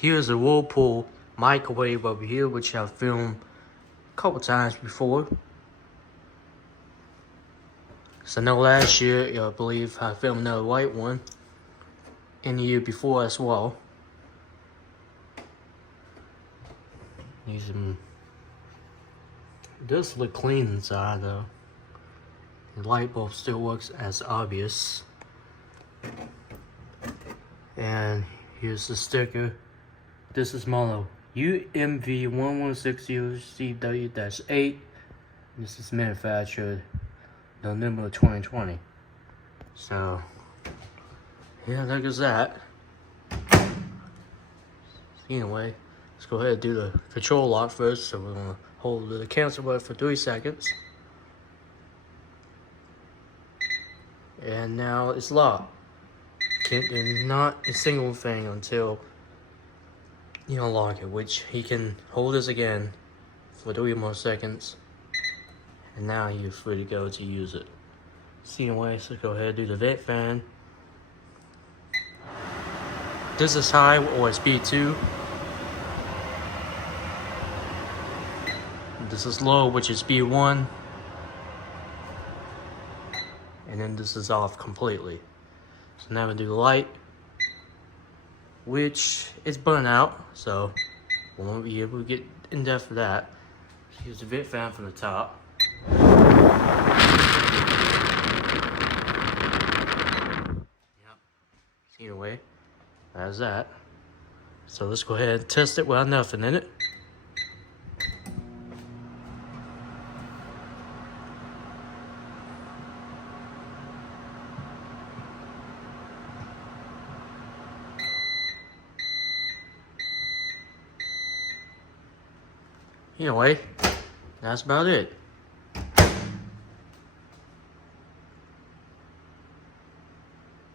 Here's a Whirlpool microwave over here, which I've filmed a couple times before. So I know last year, I believe I filmed another white one, and the year before as well. It does look clean inside though. The light bulb still works as obvious. And here's the sticker. This is model UMV1160CW-8. This is manufactured November 2020. So, yeah, there goes that. Anyway, let's go ahead and do the control lock first. So we're gonna hold the cancel button for 3 seconds. And now it's locked. Can't do not a single thing until you unlock it, which he can hold this again for 3 more seconds. And now you're free to go to use it. So anyway, so go ahead and do the vent fan. This is high or speed 2. This is low, which is speed 1. And then this is off completely. So now we do the light, which is burnt out, so we won't be able to get in depth for that. Here's the vent fan from the top. Yep. Anyway, that's that. So let's go ahead and test it without nothing in it. Anyway, that's about it.